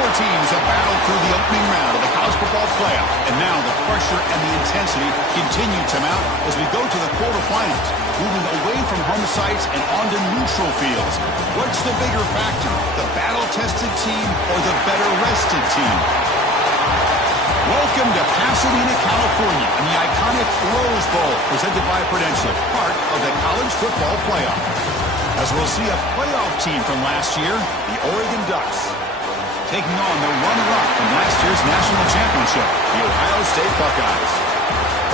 Four teams have battled through the opening round of the college football playoff, and now the pressure and the intensity continue to mount as we go to the quarterfinals, moving away from home sites and onto neutral fields. What's the bigger factor, the battle-tested team or the better-rested team? Welcome to Pasadena, California, and the iconic Rose Bowl, presented by Prudential, part of the college football playoff. As we'll see a playoff team from last year, the Oregon Ducks, taking on the runner-up from last year's national championship, the Ohio State Buckeyes.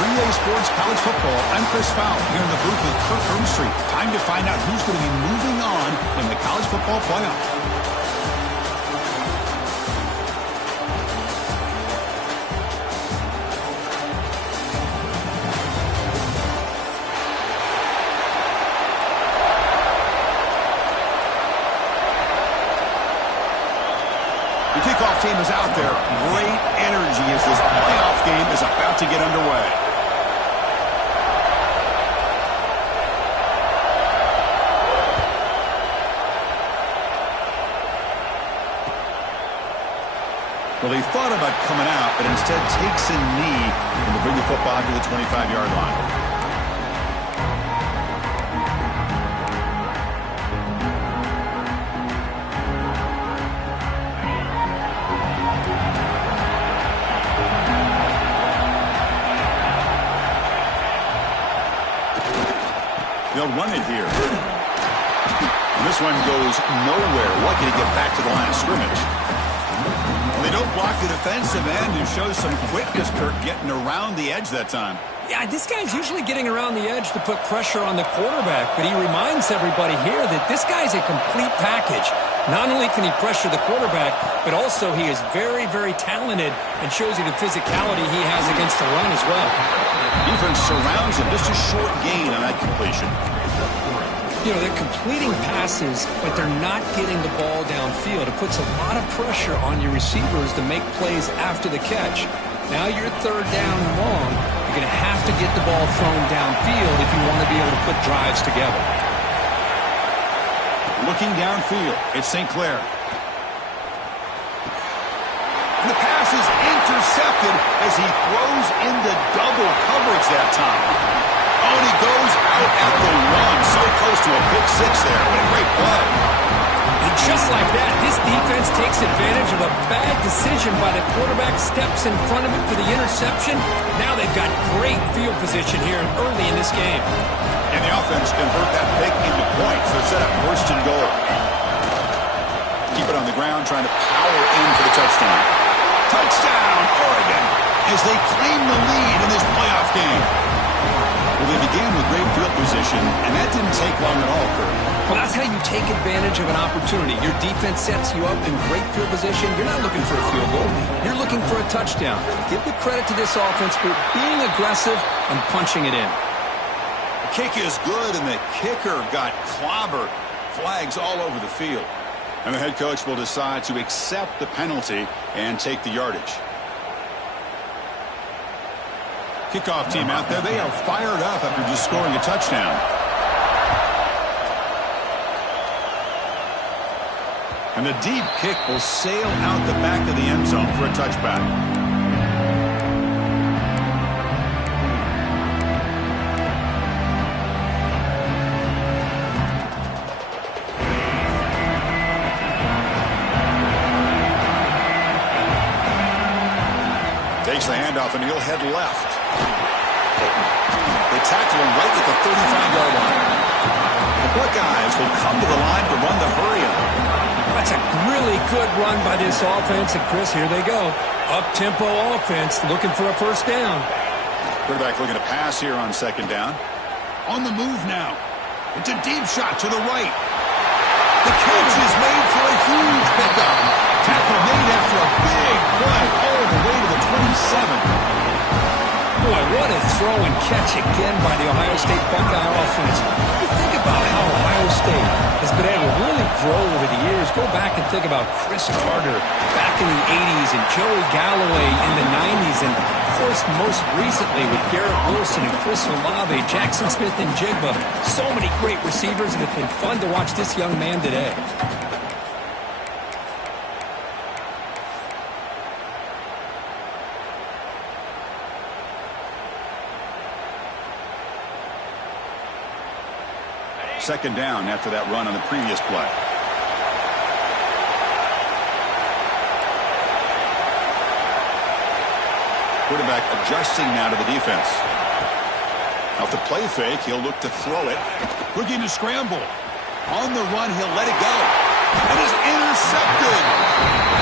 For EA Sports College Football, I'm Chris Fowle, here in the booth with Kirk Herbstreit. Time to find out who's going to be moving on in the college football playoff. The kickoff team is out there. Great energy as this playoff game is about to get underway. Well, he thought about coming out, but instead takes a knee and will bring the football to the 25-yard line. They'll run it here. And this one goes nowhere. Lucky to get back to the line of scrimmage. Well, they don't block the defensive end and show some quickness, Kirk, getting around the edge that time. Yeah, this guy's usually getting around the edge to put pressure on the quarterback, but he reminds everybody here that this guy's a complete package. Not only can he pressure the quarterback, but also he is very, very talented and shows you the physicality he has against the run as well. Defense surrounds him. Just a short gain on that completion. You know, they're completing passes, but they're not getting the ball downfield. It puts a lot of pressure on your receivers to make plays after the catch. Now you're third down and long. You're going to have to get the ball thrown downfield if you want to be able to put drives together. Looking downfield, it's St. Clair. And the pass is intercepted as he throws into double coverage that time. Oh, and he goes out at the one. So close to a pick six there. What a great play. And just like that, this defense takes advantage of a bad decision by the quarterback, steps in front of it for the interception. Now they've got great field position here early in this game. And the offense convert that pick into points. So set up first and goal. Keep it on the ground, trying to power in for the touchdown. Touchdown, Oregon, as they claim the lead in this playoff game. Well, they began with great field position, and that didn't take long at all, Kurt. Well, that's how you take advantage of an opportunity. Your defense sets you up in great field position. You're not looking for a field goal. You're looking for a touchdown. Give the credit to this offense for being aggressive and punching it in. The kick is good, and the kicker got clobbered. Flags all over the field. And the head coach will decide to accept the penalty and take the yardage. Kickoff team out there. They are fired up after just scoring a touchdown. And the deep kick will sail out the back of the end zone for a touchback. Takes the handoff, and he'll head left. They tackle him right at the 35-yard line. The Buckeyes will come to the line to run the hurry-up. That's a really good run by this offense. And, Chris, here they go. Up-tempo offense looking for a first down. Quarterback looking to pass here on second down. On the move now. It's a deep shot to the right. The catch is made for a huge pickup. Tackle made after a big play all the way to the 27. Boy, what a throw and catch again by the Ohio State Buckeye offense. You think about how Ohio State has been able to really grow over the years. Go back and think about Chris Carter back in the 80s and Joey Galloway in the 90s. And, of course, most recently with Garrett Wilson and Chris Olave, Jackson Smith and Jigba. So many great receivers, and it's been fun to watch this young man today. second down after that run on the previous play. Quarterback adjusting now to the defense. Off the play fake, he'll look to throw it. Looking to scramble. On the run, he'll let it go. It is intercepted.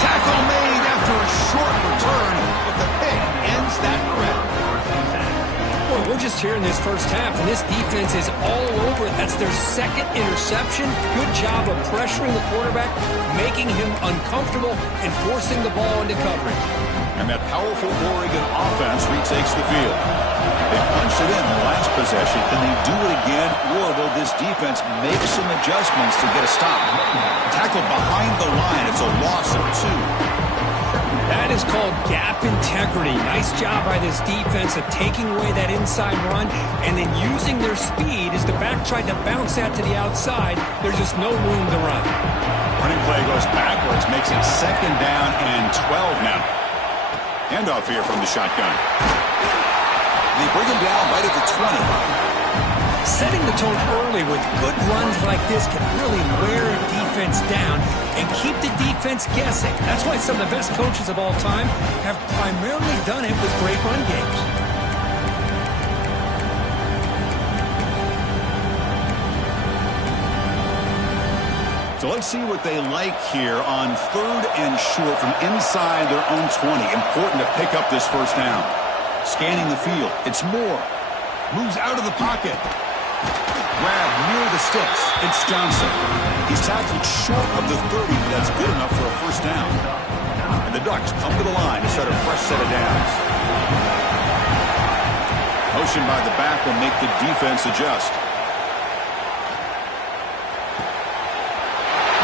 Tackle made after a short return, but the pick ends that threat. Boy, we're just here in this first half, and this defense is all over it. That's their second interception. Good job of pressuring the quarterback, making him uncomfortable, and forcing the ball into coverage. And that powerful Oregon offense retakes the field. They punched it in the last possession. Can they do it again, or will this defense make some adjustments to get a stop? Tackled behind the line. It's a loss of 2. That is called gap integrity. Nice job by this defense of taking away that inside run and then using their speed as the back tried to bounce that to the outside. There's just no room to run. Running play goes backwards, makes it second down and 12 now. Handoff here from the shotgun. They bring him down right at the 20. Setting the tone early with good runs like this can really wear a defense down and keep the defense guessing. That's why some of the best coaches of all time have primarily done it with great run games. So let's see what they like here on 3rd and short from inside their own 20. Important to pick up this first down. Scanning the field. It's Moore. Moves out of the pocket. Grab near the sticks. It's Johnson. He's tackled short of the 30, but that's good enough for a first down. And the Ducks come to the line to start a fresh set of downs. Motion by the back will make the defense adjust.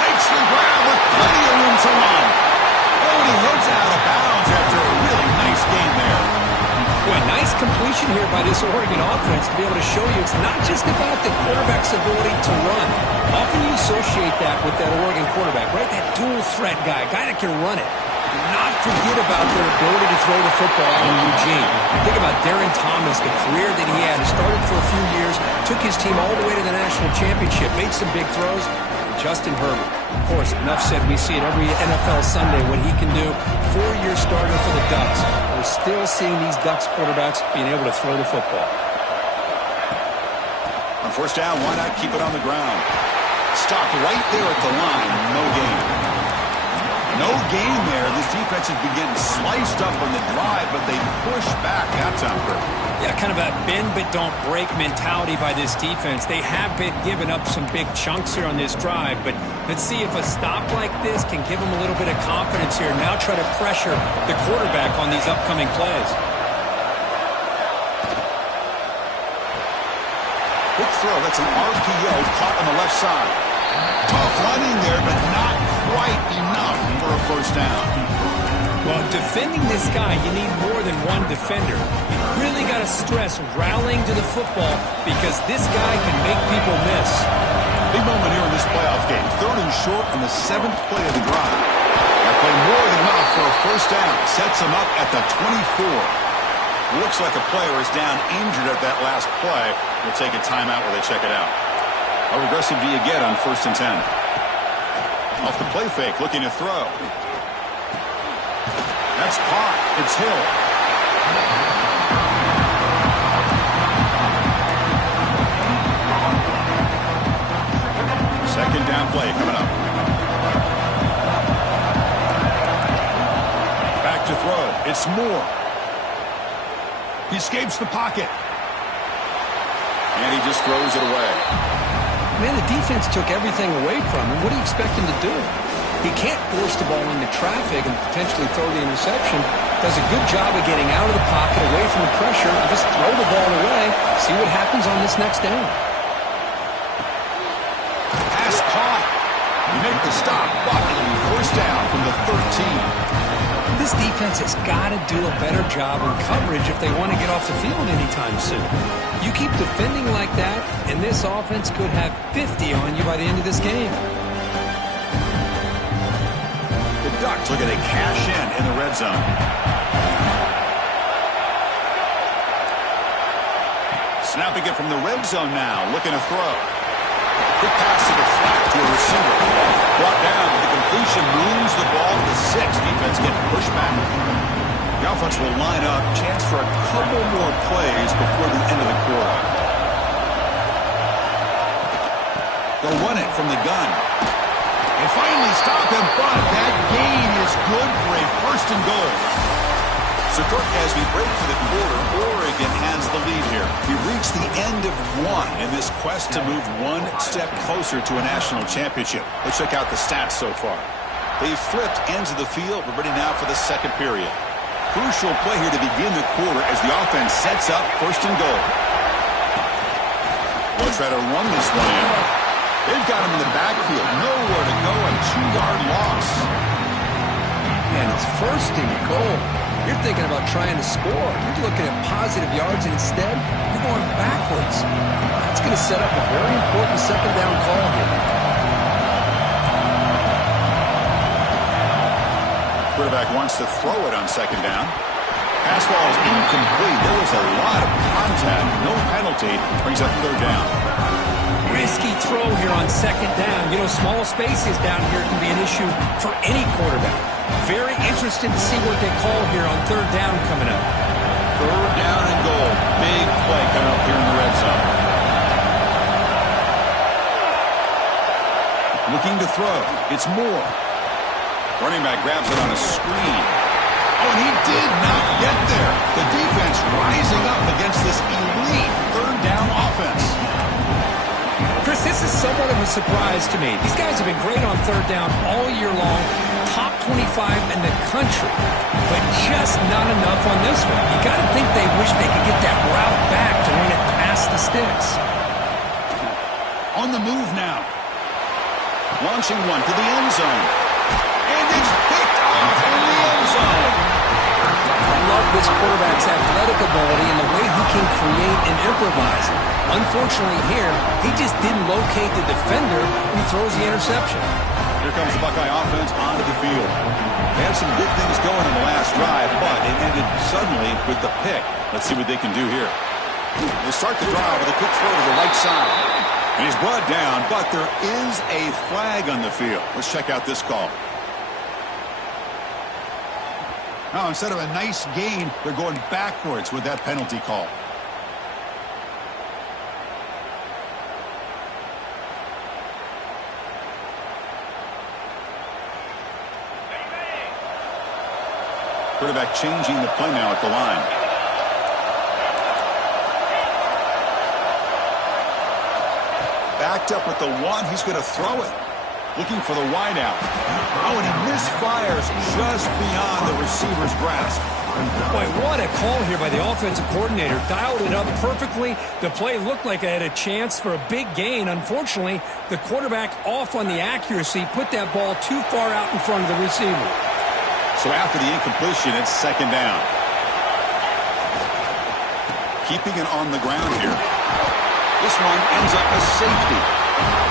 Makes the grab with plenty of room to run. Oh, and he heads out of bounds after a really nice game there. Boy, nice completion here by this Oregon offense to be able to show you it's not just about the quarterback's ability to run. Often you associate that with that Oregon quarterback, right? That dual threat guy that can run it. Do not forget about their ability to throw the football out in Eugene. Think about Darren Thomas, the career that he had. He started for a few years, took his team all the way to the national championship, made some big throws. And Justin Herbert, of course, enough said, we see it every NFL Sunday what he can do. 4-year starter for the Ducks. We're still seeing these Ducks quarterbacks being able to throw the football. On first down, why not keep it on the ground? Stopped right there at the line. No gain. No gain there. This defense has been getting sliced up on the drive, but they push back that time. Yeah, kind of a bend but don't break mentality by this defense. They have been giving up some big chunks here on this drive, but let's see if a stop like this can give them a little bit of confidence here. Now try to pressure the quarterback on these upcoming plays. Quick throw. That's an RPO caught on the left side. Tough running there, but not quite enough for a first down. Well, defending this guy, you need more than one defender. You really got to stress rallying to the football because this guy can make people miss. Big moment here in this playoff game. 3rd and short on the 7th play of the drive. That play more than enough for a first down. Sets him up at the 24. Looks like a player is down injured at that last play. We'll take a timeout while they check it out. How aggressive do you get on 1st and 10? Off the play fake, looking to throw. That's caught. It's Hill. Second down play coming up. Back to throw. It's Moore. He escapes the pocket. And he just throws it away. Man, the defense took everything away from him. What do you expect him to do? He can't force the ball into traffic and potentially throw the interception. Does a good job of getting out of the pocket, away from the pressure, and just throw the ball away. See what happens on this next down. Pass caught. You make the stop, but it'll be first down from the 13. This defense has got to do a better job in coverage if they want to get off the field anytime soon. You keep defending like that, and this offense could have 50 on you by the end of this game. The Ducks looking to cash in the red zone. Snapping it from the red zone now, looking to throw. Quick pass to the flat to a receiver. Brought down. The completion moves the ball to the 6. Defense getting pushed back. The offense will line up. Chance for a couple more plays before the end of the quarter. They'll run it from the gun. They finally stop him, but that gain is good for a 1st and goal. So, Kirk, as we break for the quarter, Oregon has the lead here. We reached the end of 1 in this quest to move 1 step closer to a national championship. Let's check out the stats so far. They've flipped ends of the field. We're ready now for the 2nd period. Crucial play here to begin the quarter as the offense sets up 1st and goal. They'll try to run this one in. They've got him in the backfield. Nowhere to go. A 2-yard loss. And it's 1st and goal. You're thinking about trying to score. You're looking at positive yards, and instead, you're going backwards. That's going to set up a very important 2nd down call here. Quarterback wants to throw it on 2nd down. Pass ball is incomplete. There was a lot of contact. No penalty. Brings up 3rd down. Risky throw here on 2nd down. You know, small spaces down here can be an issue for any quarterback. Very interested to see what they call here on 3rd down coming up. 3rd down and goal. Big play coming up here in the red zone. Looking to throw. It's Moore. Running back grabs it on a screen. Oh, and he did not get there. The defense rising up against this elite 3rd down offense. Chris, this is somewhat of a surprise to me. These guys have been great on 3rd down all year long. Top 25 in the country. But just not enough on this one. You got to think they wish they could get that route back to run it past the sticks. On the move now. Launching one to the end zone. And it's picked off in the end zone. I love this quarterback's athletic ability and the way he can create and improvise. Unfortunately here, he just didn't locate the defender when he throws the interception. Here comes the Buckeye offense onto the field. They had some good things going in the last drive, but it ended suddenly with the pick. Let's see what they can do here. They start the drive with a quick throw to the right side. And he's brought down, but there is a flag on the field. Let's check out this call. Now, instead of a nice gain, they're going backwards with that penalty call. Quarterback changing the play now at the line. Backed up with the 1. He's going to throw it. Looking for the wideout. Oh, and he misfires just beyond the receiver's grasp. Boy, what a call here by the offensive coordinator. Dialed it up perfectly. The play looked like it had a chance for a big gain. Unfortunately, the quarterback off on the accuracy, put that ball too far out in front of the receiver. So after the incompletion, it's 2nd down. Keeping it on the ground here. This one ends up a safety.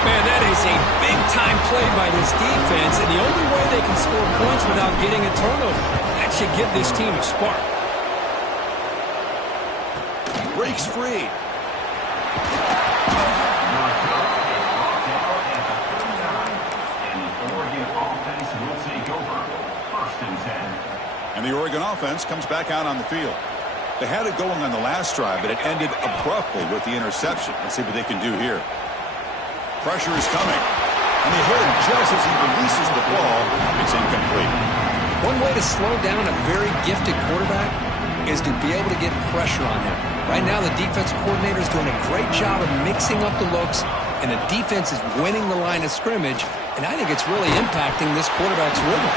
Man, that is a big-time play by this defense, and the only way they can score points without getting a turnover. That should give this team a spark. Breaks free. And the Oregon offense comes back out on the field. They had it going on the last drive, but it ended abruptly with the interception. Let's see what they can do here. Pressure is coming. And they hit him just as he releases the ball. It's incomplete. One way to slow down a very gifted quarterback is to be able to get pressure on him. Right now, the defensive coordinator is doing a great job of mixing up the looks, and the defense is winning the line of scrimmage, and I think it's really impacting this quarterback's rhythm.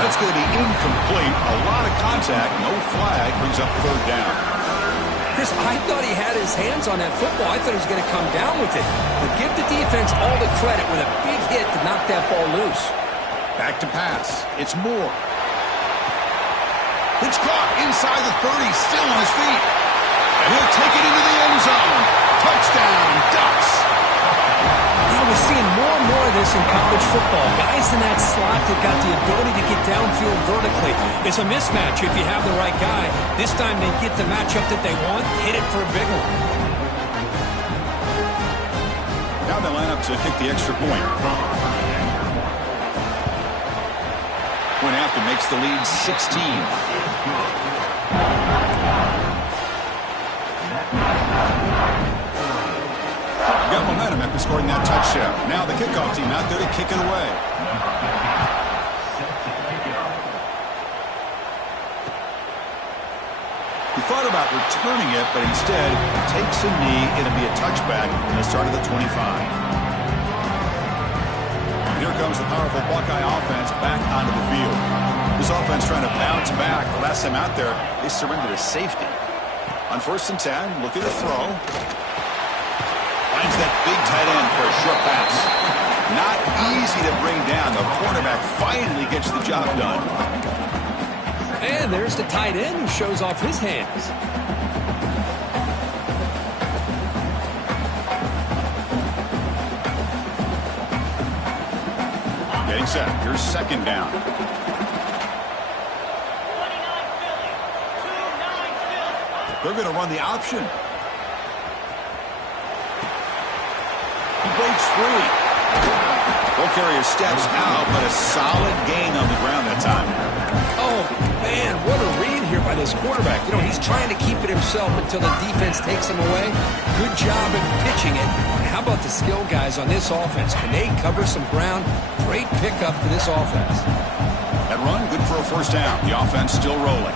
That's going to be incomplete. A lot of contact. No flag. Brings up 3rd down. Chris, I thought he had his hands on that football. I thought he was going to come down with it. But give the defense all the credit with a big hit to knock that ball loose. Back to pass. It's Moore. It's caught inside the 30. Still on his feet. And he'll take it into the end zone. Touchdown, Ducks. Now we're seeing more and more of this in college football. Guys in that slot that got the ability to get downfield vertically. It's a mismatch if you have the right guy. This time they get the matchup that they want, hit it for a big one. Now they line up to kick the extra point. Point after makes the lead 16. Got momentum after scoring that touchdown. Now the kickoff team out there to kick it away. He thought about returning it, but instead takes a knee. It'll be a touchback in the start of the 25. Here comes the powerful Buckeye offense back onto the field. This offense trying to bounce back. The last time out there, they surrendered a safety. On 1st and 10, looking to throw. Finds that big tight end for a short pass. Not easy to bring down. The quarterback finally gets the job done. And there's the tight end who shows off his hands. Getting set. Here's 2nd down. They're going to run the option. He breaks free. Ball carrier steps out, but a solid gain on the ground that time. Oh, man, what a read here by this quarterback. You know, he's trying to keep it himself until the defense takes him away. Good job at pitching it. How about the skill guys on this offense? Can they cover some ground? Great pickup for this offense. That run, good for a 1st down. The offense still rolling.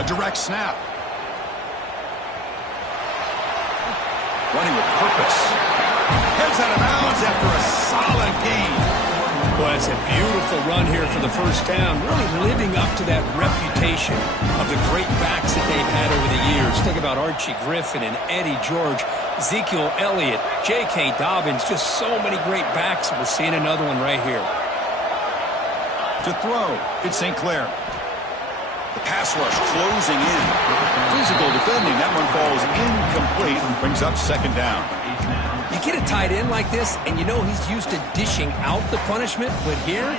A direct snap. Running with purpose. Heads out of bounds after a solid gain. Well, it's a beautiful run here for the 1st down, really living up to that reputation of the great backs that they've had over the years. Think about Archie Griffin and Eddie George, Ezekiel Elliott, J.K. Dobbins, just so many great backs. We're seeing another one right here. To throw, it's St. Clair. The pass rush closing in. Physical defending. That one falls incomplete and brings up 2nd down. You get a tight end like this, and you know he's used to dishing out the punishment, but here,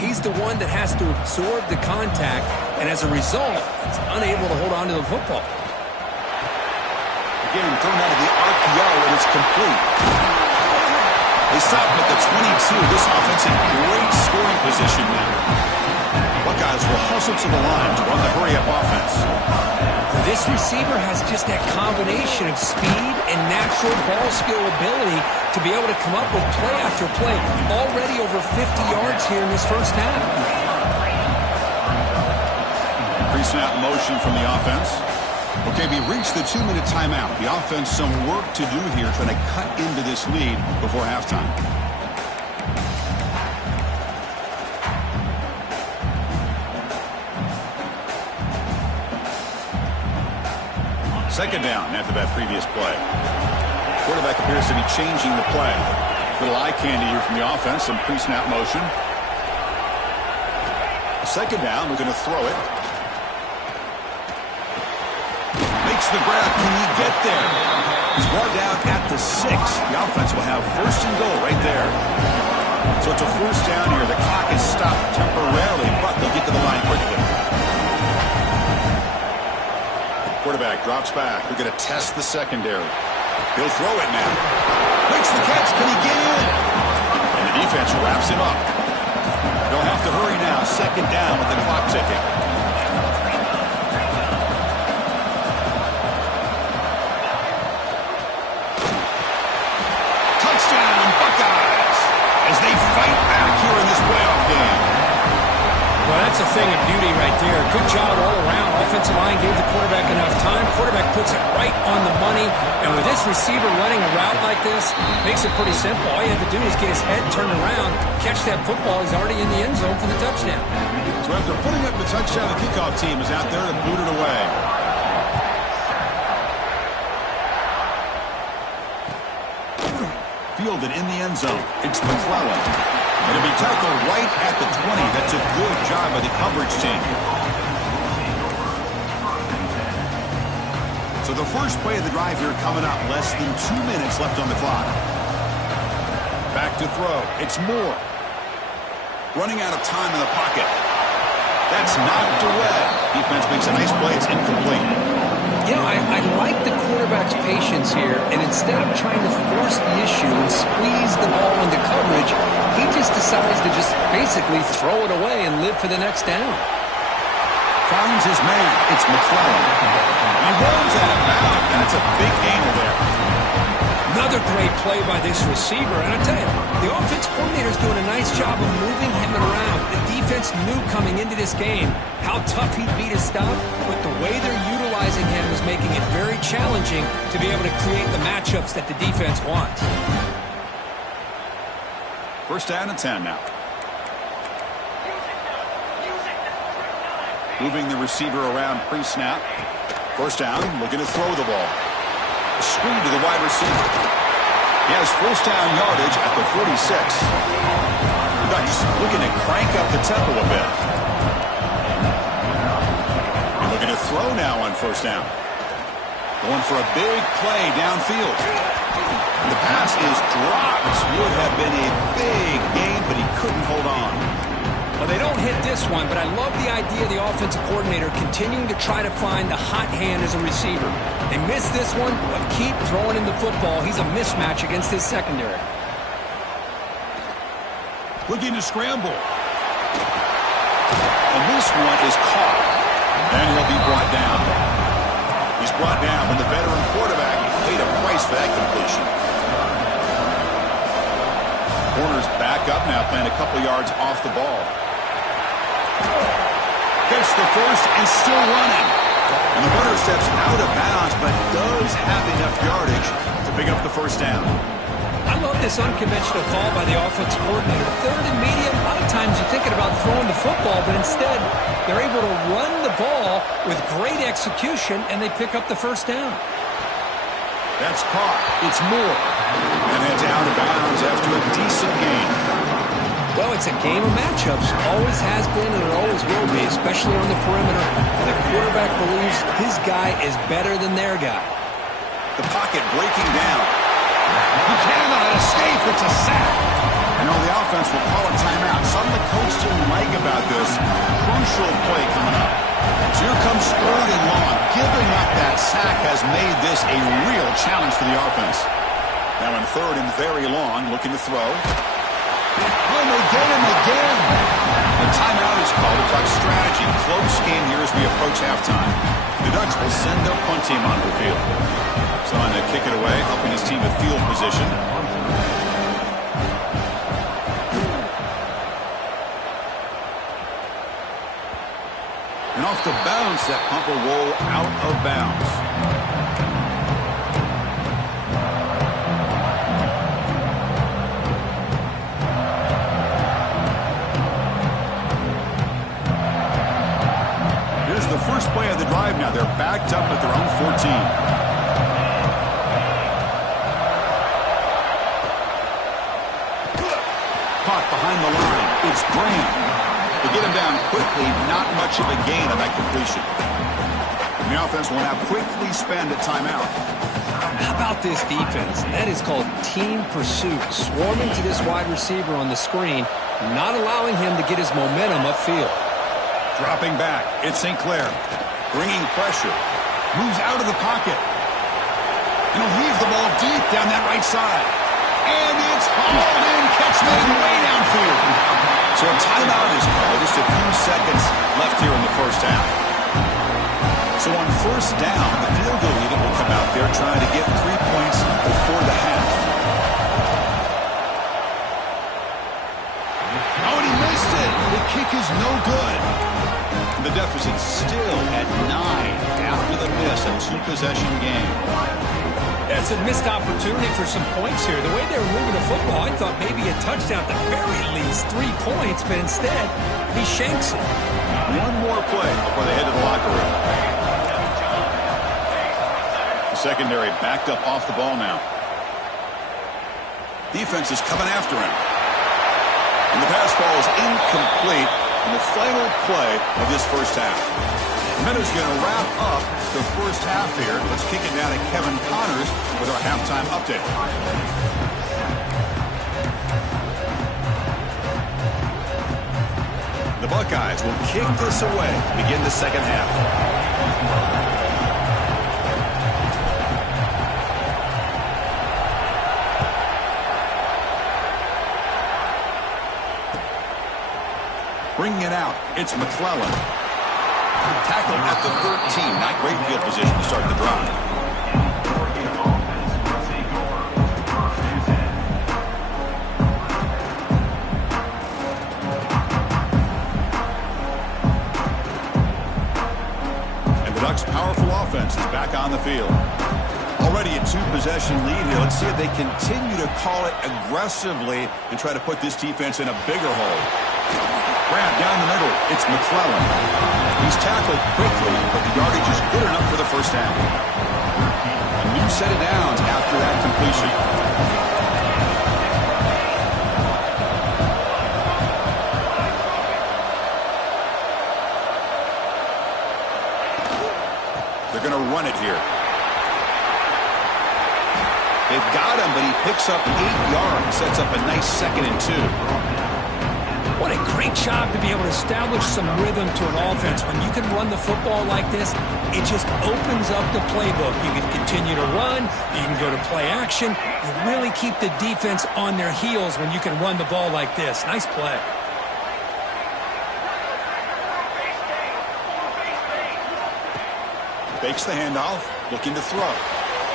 he's the one that has to absorb the contact, and as a result, he's unable to hold on to the football. Again, thrown out of the RPO, and it's complete. They stop him at the 22. This offense in great scoring position now. Buckeyes will hustle to the line to run the hurry-up offense. This receiver has just that combination of speed and natural ball skill ability to be able to come up with play after play. Already over 50 yards here in this 1st half. Pre-snap motion from the offense. Okay, we reached the 2-minute timeout. The offense some work to do here trying to cut into this lead before halftime. 2nd down after that previous play. Quarterback appears to be changing the play. Little eye candy here from the offense, some pre-snap motion. 2nd down, we're going to throw it. Makes the grab. Can he get there? He's brought down at the 6. The offense will have 1st and goal right there. So it's a 1st down here. The clock is stopped temporarily, but they'll get to the line quickly. Quarterback drops back. We're going to test the secondary. He'll throw it now. Makes the catch. Can he get in? And the defense wraps him up. They'll have to hurry now. 2nd down with the clock ticking. Touchdown, Buckeyes, as they fight back here in this playoff game. Well, that's a thing of beauty right there. Good job all around. Offensive line gave the quarterback enough time. Quarterback puts it right on the money. And with this receiver running a route like this, makes it pretty simple. All you have to do is get his head turned around, catch that football. He's already in the end zone for the touchdown. So after putting up the touchdown, the kickoff team is out there to boot it away. Fielded in the end zone. It's McClellan. It'll be tackled right at the 20. That's a good job by the coverage team. So the first play of the drive here coming up. Less than 2 minutes left on the clock. Back to throw. It's Moore. Running out of time in the pocket. That's knocked away. Defense makes a nice play. It's incomplete. I like the quarterback's patience here, and instead of trying to force the issue and squeeze the ball into coverage, he just decides to just basically throw it away and live for the next down. Finds his man. It's McClellan. He runs out of bounds, and it's a big gainer there. Another great play by this receiver. And I tell you, the offense coordinator is doing a nice job of moving him around. The defense knew coming into this game how tough he'd be to stop, but the way they're utilizing him is making it very challenging to be able to create the matchups that the defense wants. First down and 10 now. Moving the receiver around pre-snap. First down, looking to throw the ball. A screen to the wide receiver. He has first down yardage at the 46. The Ducks looking to crank up the tempo a bit. They're looking to throw now on first down. Going for a big play downfield. The pass is dropped. Would have been a big gain, but he couldn't hold on. Well, they don't hit this one, but I love the idea of the offensive coordinator continuing to try to find the hot hand as a receiver. They missed this one, but keep throwing him the football. He's a mismatch against his secondary. Looking to scramble. And this one is caught. And he'll be brought down. He's brought down when the veteran quarterback paid a price for that completion. Corner's back up now, playing a couple yards off the ball. Gets the first and still running. And the runner steps out of bounds, but does have enough yardage to pick up the first down. I love this unconventional call by the offensive coordinator. Third and medium, a lot of times you're thinking about throwing the football, but instead they're able to run the ball with great execution, and they pick up the first down. That's caught. It's Moore. And it's out of bounds after a decent gain. Well, it's a game of matchups. Always has been and it always will be, especially on the perimeter. And the quarterback believes his guy is better than their guy. The pocket breaking down. He cannot escape. It's a sack. And the offense will call a timeout. Something the coach didn't like about this. Crucial play coming up. So here comes third and long. Giving up that sack has made this a real challenge for the offense. Now in third and very long, looking to throw. Oh, they get him again. The timeout is called to talk strategy. Close game here as we approach halftime. The Ducks will send their punt team onto the field. So on to kick it away, helping his team with field position. And off the bounce, that punt will roll out of bounds. Here's the first play of the drive now. They're backed up at their own 14. Caught behind the line. It's Graham. To get him down quickly, not much of a gain on that completion. And the offense will now quickly spend a timeout. How about this defense? That is called team pursuit. Swarming to this wide receiver on the screen, not allowing him to get his momentum upfield. Dropping back, it's St. Clair. Bringing pressure. Moves out of the pocket. And he'll heave the ball deep down that right side. And it's hauled in. Catch made way downfield. So a timeout is called. Just a few seconds left here in the first half. So on first down, the field goal unit will come out there trying to get 3 points before the half. Oh, and he missed it. The kick is no good. The deficit still at 9 after the miss, a two-possession game. That's a missed opportunity for some points here. The way they were moving the football, I thought maybe a touchdown, at the very least 3 points, but instead, he shanks it. One more play before they head to the locker room. The secondary backed up off the ball now. Defense is coming after him. And the pass ball is incomplete in the final play of this first half. Meadows going to wrap up the first half here. Let's kick it down to Kevin Connors with our halftime update. The Buckeyes will kick this away to begin the second half. Bringing it out, it's McClellan. Tackled at the 13. Not great field position to start the drive. And the Ducks' powerful offense is back on the field. Already a two-possession lead here. Let's see if they continue to call it aggressively and try to put this defense in a bigger hole. Grab down the middle. It's McClellan. He's tackled quickly, but the yardage is good enough for the first down. A new set of downs after that completion. They're going to run it here. They've got him, but he picks up 8 yards, sets up a nice 2nd and 2. What a great job to be able to establish some rhythm to an offense. When you can run the football like this, it just opens up the playbook. You can continue to run. You can go to play action. You really keep the defense on their heels when you can run the ball like this. Nice play. Fakes the handoff, looking to throw.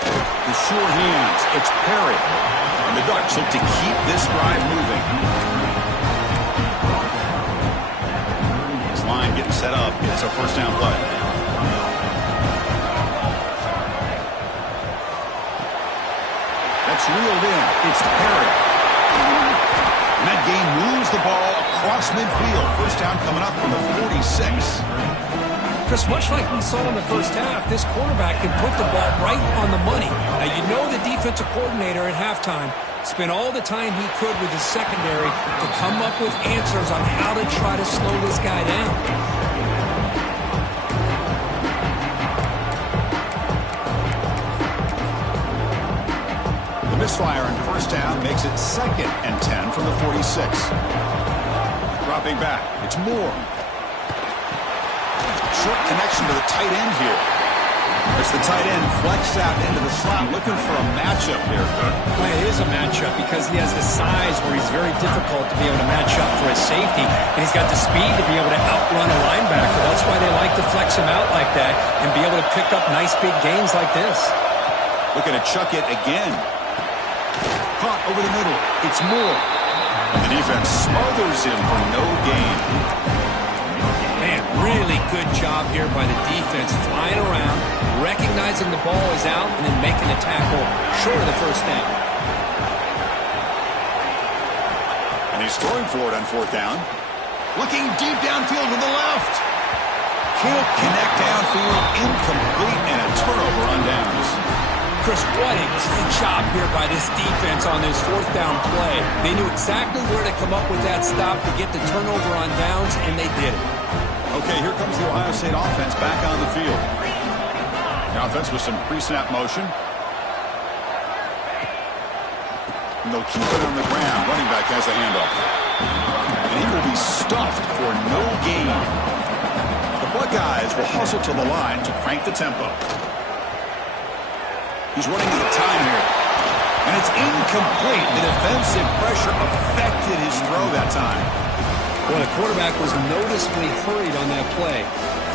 The sure hands, it's Perry. And the Ducks look to keep this drive moving. Line getting set up. It's a first down play. That's reeled in. It's Perry. And that game moves the ball across midfield. First down coming up from the 46. Chris, much like we saw in the first half, this quarterback can put the ball right on the money. Now, you know the defensive coordinator at halftime spent all the time he could with his secondary to come up with answers on how to try to slow this guy down. The misfire on first down makes it 2nd and 10 from the 46. Dropping back, it's Moore. Short connection to the tight end here. As the tight end flexed out into the slot, looking for a matchup here. Well, it is a matchup because he has the size where he's very difficult to be able to match up for his safety, and he's got the speed to be able to outrun a linebacker. That's why they like to flex him out like that and be able to pick up nice big gains like this. Looking to chuck it again. Caught over the middle. It's Moore. And the defense smothers him for no gain. Man, really good job here by the defense, flying around, recognizing the ball is out, and then making the tackle short of the first down. And he's throwing for it on fourth down. Looking deep downfield to the left. Can't connect downfield, incomplete, and a turnover on downs. Chris, what a great job here by this defense on this fourth down play. They knew exactly where to come up with that stop to get the turnover on downs, and they did it. Okay, here comes the Ohio State offense back on the field. The offense with some pre-snap motion. And they'll keep it on the ground. Running back has a handoff. And he will be stuffed for no gain. The Buckeyes will hustle to the line to crank the tempo. He's running out of time here. And it's incomplete. The defensive pressure affected his throw that time. Well, the quarterback was noticeably hurried on that play.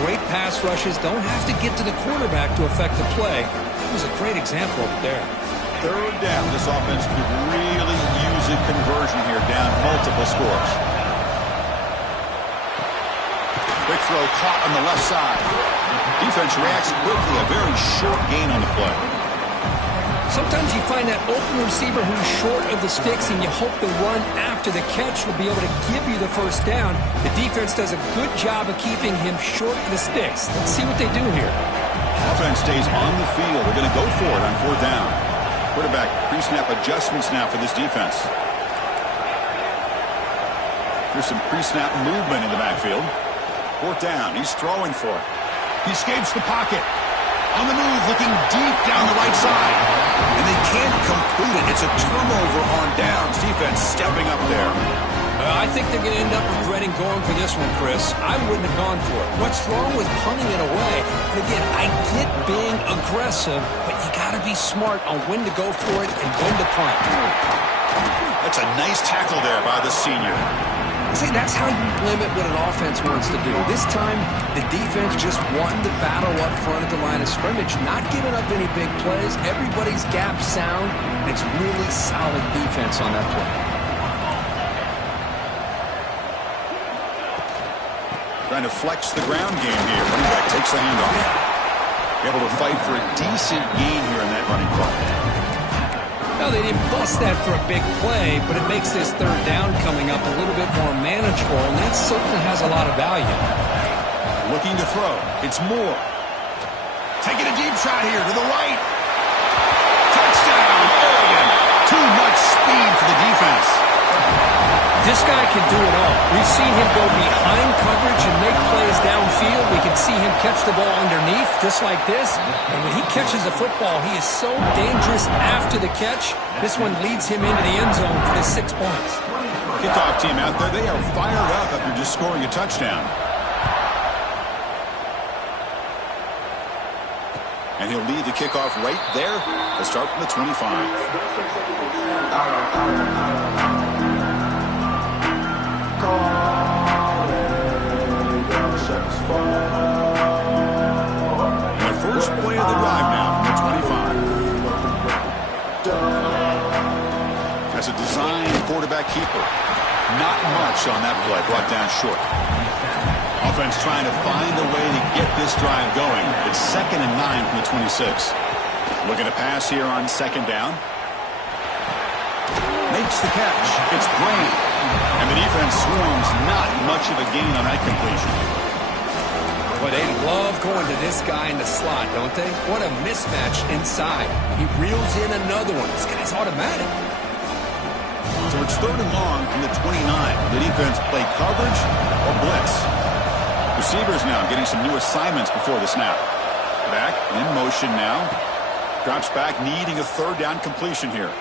Great pass rushes don't have to get to the quarterback to affect the play. It was a great example up there. Third down. This offense could really use a conversion here, down multiple scores. Quick throw caught on the left side. Defense reacts quickly. A very short gain on the play. Sometimes you find that open receiver who's short of the sticks, and you hope the run after the catch will be able to give you the first down. The defense does a good job of keeping him short of the sticks. Let's see what they do here. Offense stays on the field. They're going to go for it on fourth down. Quarterback pre-snap adjustments now for this defense. There's some pre-snap movement in the backfield. Fourth down. He's throwing for it. He escapes the pocket. On the move, looking deep down the right side. And they can't complete it. It's a turnover on downs. Defense stepping up there. I think they're going to end up regretting going for this one, Chris. I wouldn't have gone for it. What's wrong with punting it away? And again, I get being aggressive, but you got to be smart on when to go for it and when to punt. That's a nice tackle there by the senior. See, that's how you limit what an offense wants to do. This time, the defense just won the battle up front at the line of scrimmage, not giving up any big plays. Everybody's gap sound. It's really solid defense on that play. Trying to flex the ground game here. Running back takes the handoff. Able to fight for a decent gain here in that running play. Well, they didn't bust that for a big play, but it makes this third down coming up a little bit more manageable, and that certainly has a lot of value. Looking to throw. It's Moore. Taking a deep shot here to the right. Touchdown, Oregon. Too much speed for the defense. This guy can do it all. We've seen him go behind coverage and make plays downfield. We can see him catch the ball underneath, just like this. And when he catches the football, he is so dangerous after the catch. This one leads him into the end zone for the 6 points. Kickoff team out there, they are fired up after just scoring a touchdown. And he'll lead the kickoff right there. He'll start from the 25. The first play of the drive now from the 25. As a design quarterback keeper. Not much on that play, brought down short. Offense trying to find a way to get this drive going. It's 2nd and 9 from the 26. Looking to pass here on 2nd down. Makes the catch. It's Brain. And the defense swarms, not much of a gain on that completion. Boy, they love going to this guy in the slot, don't they? What a mismatch inside. He reels in another one. This guy's automatic. So it's 3rd and long from the 29. The defense play coverage or blitz. Receivers now getting some new assignments before the snap. Back in motion now. Drops back, needing a 3rd down completion here.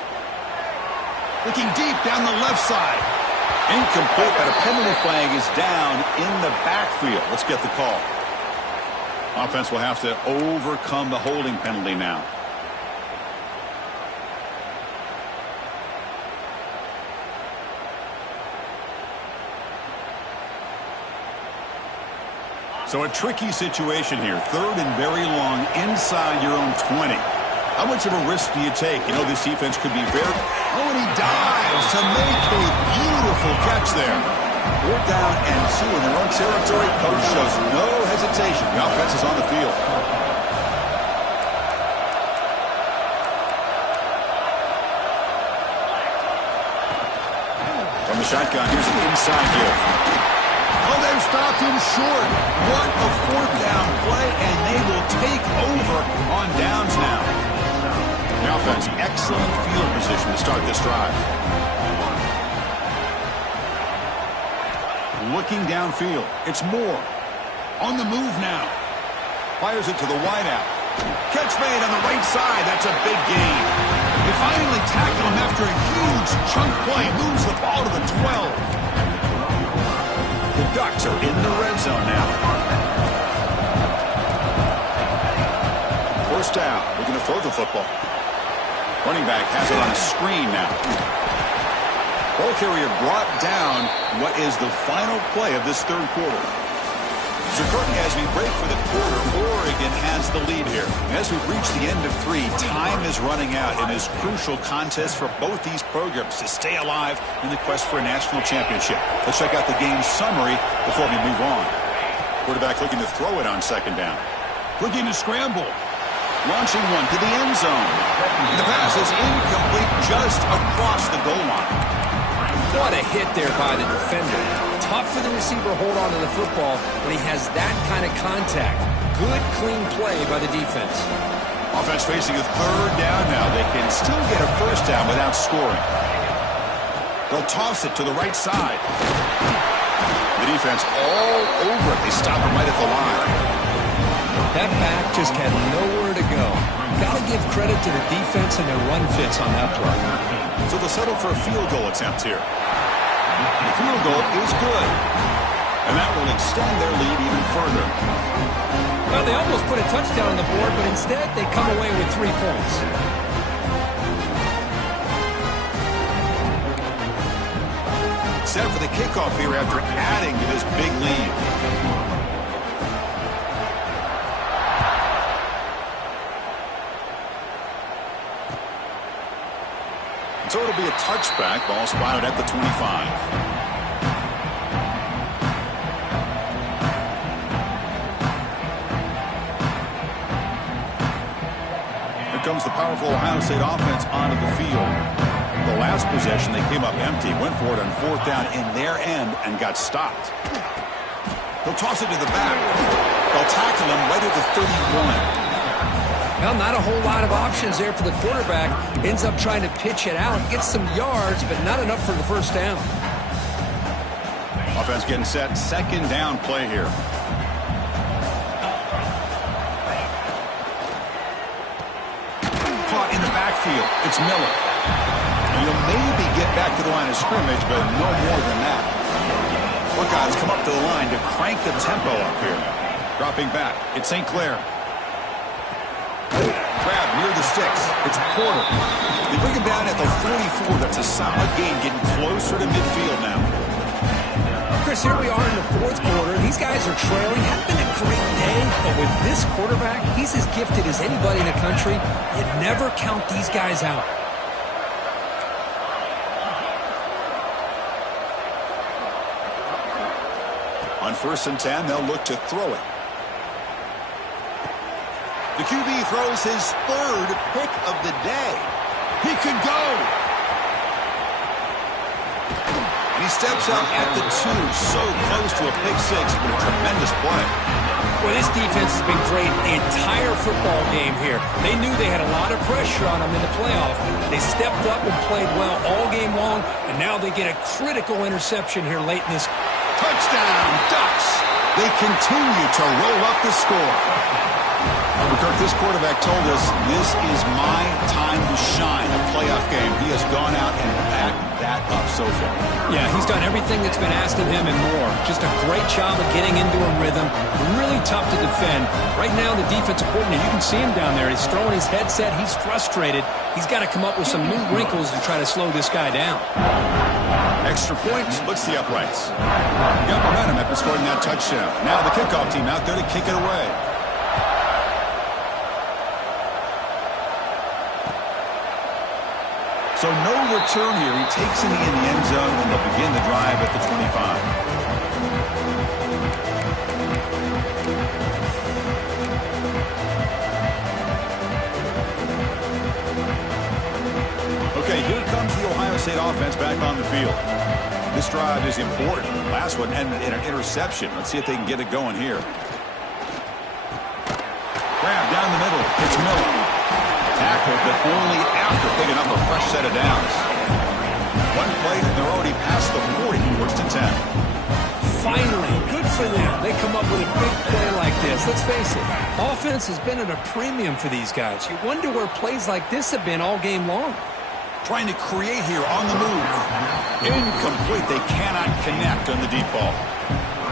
Looking deep down the left side. Incomplete, but a penalty flag is down in the backfield. Let's get the call. Offense will have to overcome the holding penalty now. So a tricky situation here. 3rd and very long inside your own 20. How much of a risk do you take? You know, this defense could be very... Oh, and he dives to make a beautiful catch there. 4th down and 2 in their own territory. Coach shows no hesitation. The offense is on the field. From the shotgun, here's the inside give. Oh, they've stopped him short. What a 4th down play, and they will take over on downs now. The offense, excellent field position to start this drive. Looking downfield. It's Moore. On the move now. Fires it to the wideout. Catch made on the right side. That's a big gain. They finally tackle him after a huge chunk play. Moves the ball to the 12. The Ducks are in the red zone now. 1st down. We're going to throw the football. Running back has it on a screen now. Ball carrier brought down. What is the final play of this 3rd quarter? So currently, as we break for the quarter, Oregon has the lead here. As we reach the end of 3, time is running out in this crucial contest for both these programs to stay alive in the quest for a national championship. Let's check out the game summary before we move on. Quarterback looking to throw it on 2nd down. Looking to scramble. Launching one to the end zone. The pass is incomplete just across the goal line. What a hit there by the defender. Tough for the receiver to hold on to the football when he has that kind of contact. Good, clean play by the defense. Offense facing a 3rd down now. They can still get a 1st down without scoring. They'll toss it to the right side. The defense all over it. They stop him right at the line. That back just had nowhere to go. Got to give credit to the defense and their run fits on that play. So they'll settle for a field goal attempt here. The field goal is good. And that will extend their lead even further. Well, they almost put a touchdown on the board, but instead they come away with 3 points. set for the kickoff here after adding to this big lead. So it'll be a touchback. Ball spotted at the 25. Here comes the powerful Ohio State offense onto the field. The last possession, they came up empty, went for it on fourth down in their end and got stopped. He'll toss it to the back. They'll tackle him right at the 31. Well, not a whole lot of options there for the quarterback. Ends up trying to pitch it out, gets some yards, but not enough for the first down. Offense getting set. Second down play here. Caught in the backfield. It's Miller. He'll maybe get back to the line of scrimmage, but no more than that. Buckeyes come up to the line to crank the tempo up here. Dropping back. It's St. Clair. Grab near the sticks. It's Porter. They bring him down at the 44. That's a solid gain, getting closer to midfield now. Chris, here we are in the fourth quarter. These guys are trailing. Hasn't been a great day, but with this quarterback, he's as gifted as anybody in the country. You never count these guys out. On 1st and 10, they'll look to throw it. The QB throws his third pick of the day. He could go. And he steps out at the 2. So close to a pick six, but a tremendous play. Well, this defense has been great the entire football game here. They knew they had a lot of pressure on them in the playoff. They stepped up and played well all game long, and now they get a critical interception here late in this. Touchdown, Ducks. They continue to roll up the score. Kirk, this quarterback told us this is my time to shine, a playoff game. He has gone out and backed that up so far. Yeah, he's done everything that's been asked of him and more. Just a great job of getting into a rhythm. Really tough to defend. Right now, the defensive coordinator, you can see him down there. He's throwing his headset. He's frustrated. He's got to come up with some new wrinkles to try to slow this guy down. Extra point splits the uprights. Got momentum after scoring that touchdown. Now the kickoff team out there to kick it away. So no return here. He takes it in the end zone, and they'll begin the drive at the 25. Okay, here comes the Ohio State offense back on the field. This drive is important. Last one ended in an interception. Let's see if they can get it going here. Grab down the middle. It's Miller. Tackled, but only after picking up a fresh set of downs. One play, and they're already past the 40, 1st and 10. Finally, good for them. They come up with a big play like this. Let's face it, offense has been at a premium for these guys. You wonder where plays like this have been all game long. Trying to create here on the move. Incomplete. They cannot connect on the deep ball.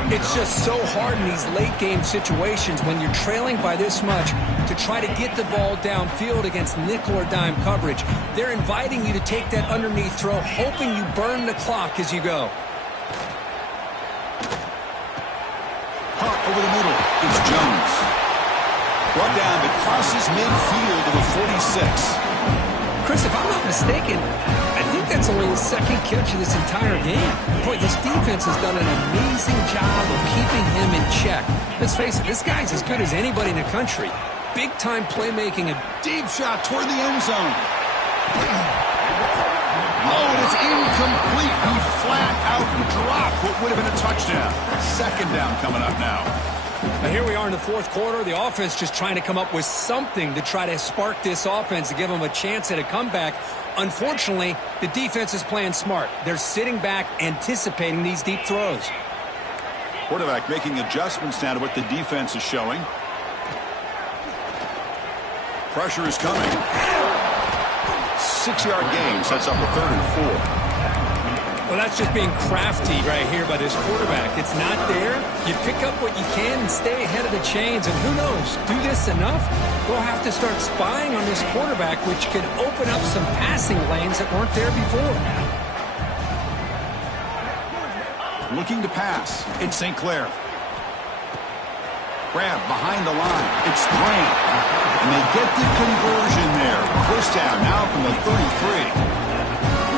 It's just so hard in these late-game situations when you're trailing by this much to try to get the ball downfield against nickel or dime coverage. They're inviting you to take that underneath throw, hoping you burn the clock as you go. Hot over the middle. It's Jones. Brought down, but crosses midfield to the 46. Chris, if I'm not mistaken, I think that's only his second catch of this entire game. Boy, this defense has done an amazing job of keeping him in check. Let's face it, this guy's as good as anybody in the country. Big-time playmaking. A deep shot toward the end zone. Oh, and it's incomplete. He flat out dropped what would have been a touchdown. Second down coming up now. Now here we are in the fourth quarter. The offense just trying to come up with something to try to spark this offense to give them a chance at a comeback. Unfortunately, the defense is playing smart. They're sitting back, anticipating these deep throws. Quarterback making adjustments now to what the defense is showing. Pressure is coming. 6-yard gain sets up a 3rd and 4. Well, that's just being crafty right here by this quarterback. It's not there. You pick up what you can and stay ahead of the chains. And who knows, do this enough, they'll have to start spying on this quarterback, which could open up some passing lanes that weren't there before. looking to pass. It's St. Clair. Grab behind the line. It's Grant. And they get the conversion there. First down now from the 33.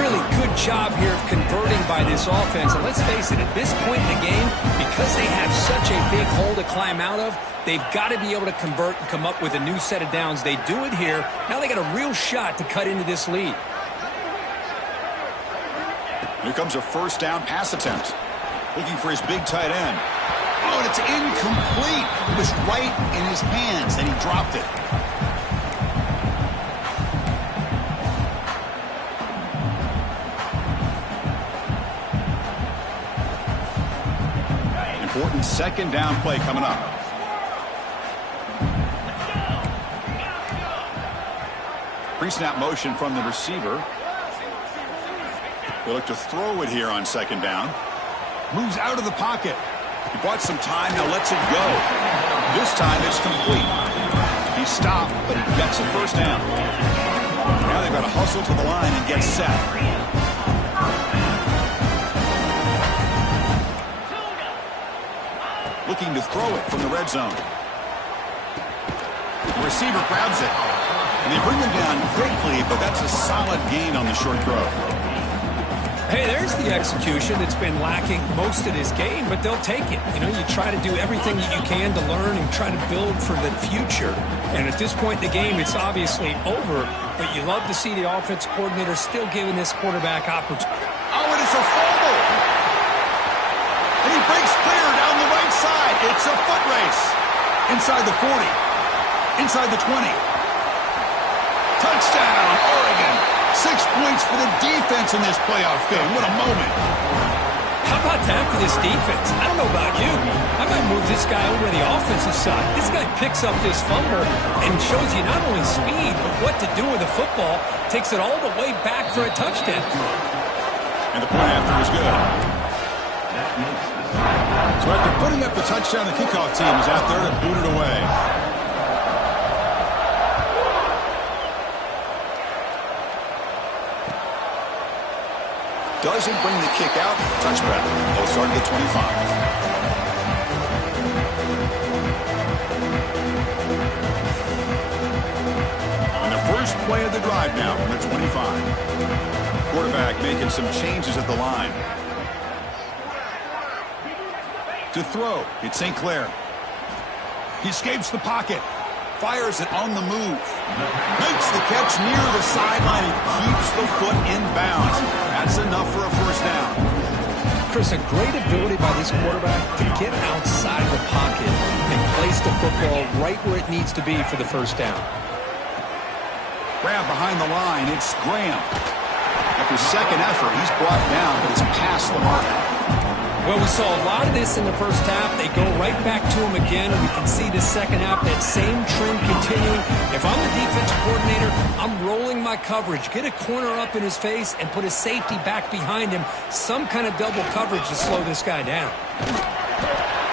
Really good job here of converting by this offense. And let's face it, at this point in the game, because they have such a big hole to climb out of, they've got to be able to convert and come up with a new set of downs. They do it here. Now they got a real shot to cut into this lead. Here comes a first down pass attempt. Looking for his big tight end. Oh, and it's incomplete. It was right in his hands, and he dropped it. Important second down play coming up. Pre-snap motion from the receiver. They look to throw it here on second down. Moves out of the pocket. He bought some time, now lets it go. This time it's complete. He stopped, but he gets a first down. Now they've got to hustle to the line and get set. Looking to throw it from the red zone. The receiver grabs it. And they bring him down quickly, but that's a solid gain on the short throw. Hey, there's the execution that's been lacking most of this game, but they'll take it. You know, you try to do everything that you can to learn and try to build for the future. And at this point in the game, it's obviously over, but you love to see the offense coordinator still giving this quarterback opportunity. Oh, and it's a fumble. And he breaks clear down the right side. It's a foot race. Inside the 40. Inside the 20. Touchdown, Oregon. 6 points for the defense in this playoff game. What a moment. How about that for this defense? I don't know about you. I might move this guy over to the offensive side. This guy picks up this fumble and shows you not only speed, but what to do with the football. Takes it all the way back for a touchdown. And the point after is good. So after putting up the touchdown, the kickoff team is out there to boot it away. Doesn't bring the kick out. Touchback. They'll start at the 25. And the first play of the drive now from the 25. Quarterback making some changes at the line. To throw, it's St. Clair. He escapes the pocket. Fires it on the move. Makes the catch near the sideline and keeps the foot in bounds. That's enough for a first down. Chris, a great ability by this quarterback to get outside the pocket and place the football right where it needs to be for the first down. Grab behind the line. It's Graham. After second effort, he's brought down, but it's past the mark. Well, we saw a lot of this in the first half. They go right back to him again, and we can see the second half, that same trend continuing. If I'm the defensive coordinator, I'm rolling my coverage. Get a corner up in his face and put a safety back behind him. Some kind of double coverage to slow this guy down.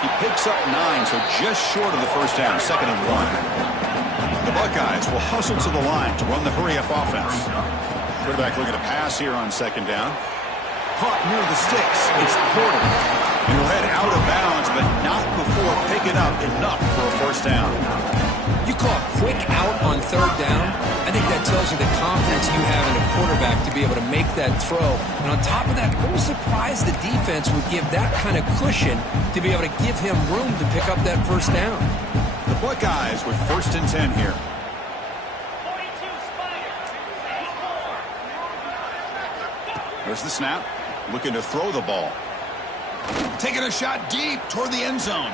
He picks up 9, so just short of the first down, 2nd and 1. The Buckeyes will hustle to the line to run the hurry-up offense. Quarterback looking to pass here on 2nd down. Caught near the sticks. It's Porter. And he'll head out of bounds, but not before picking up enough for a first down. You call a quick out on 3rd down. I think that tells you the confidence you have in a quarterback to be able to make that throw. And on top of that, a little surprised the defense would give that kind of cushion to be able to give him room to pick up that first down. The Buckeyes with 1st and 10 here. There's the snap. Looking to throw the ball. Taking a shot deep toward the end zone.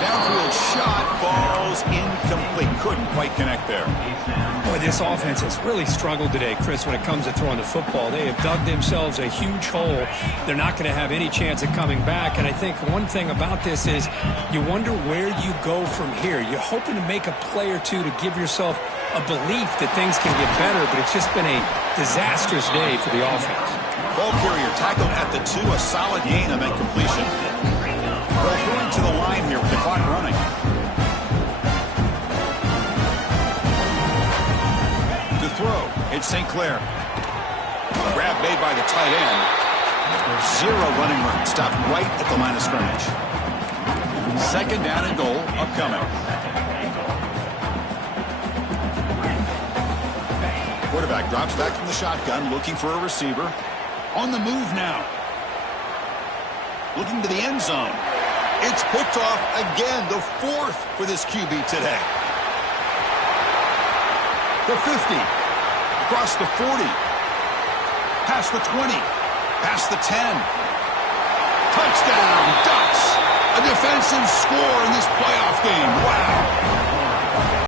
Downfield shot falls incomplete. Couldn't quite connect there. Boy, this offense has really struggled today, Chris, when it comes to throwing the football. They have dug themselves a huge hole. They're not going to have any chance of coming back. And I think one thing about this is you wonder where you go from here. You're hoping to make a play or two to give yourself a belief that things can get better, but it's just been a disastrous day for the offense. Ball carrier tackled at the 2, a solid gain on that completion. They're going to the line here with the clock running. To throw, it's St. Clair. Grab made by the tight end. Zero running room. Stopped right at the line of scrimmage. Second down and goal upcoming. Quarterback drops back from the shotgun, looking for a receiver. On the move now. Looking to the end zone. It's picked off again, the fourth for this QB today. The 50. Across the 40. Past the 20. Past the 10. Touchdown, Ducks! A defensive score in this playoff game.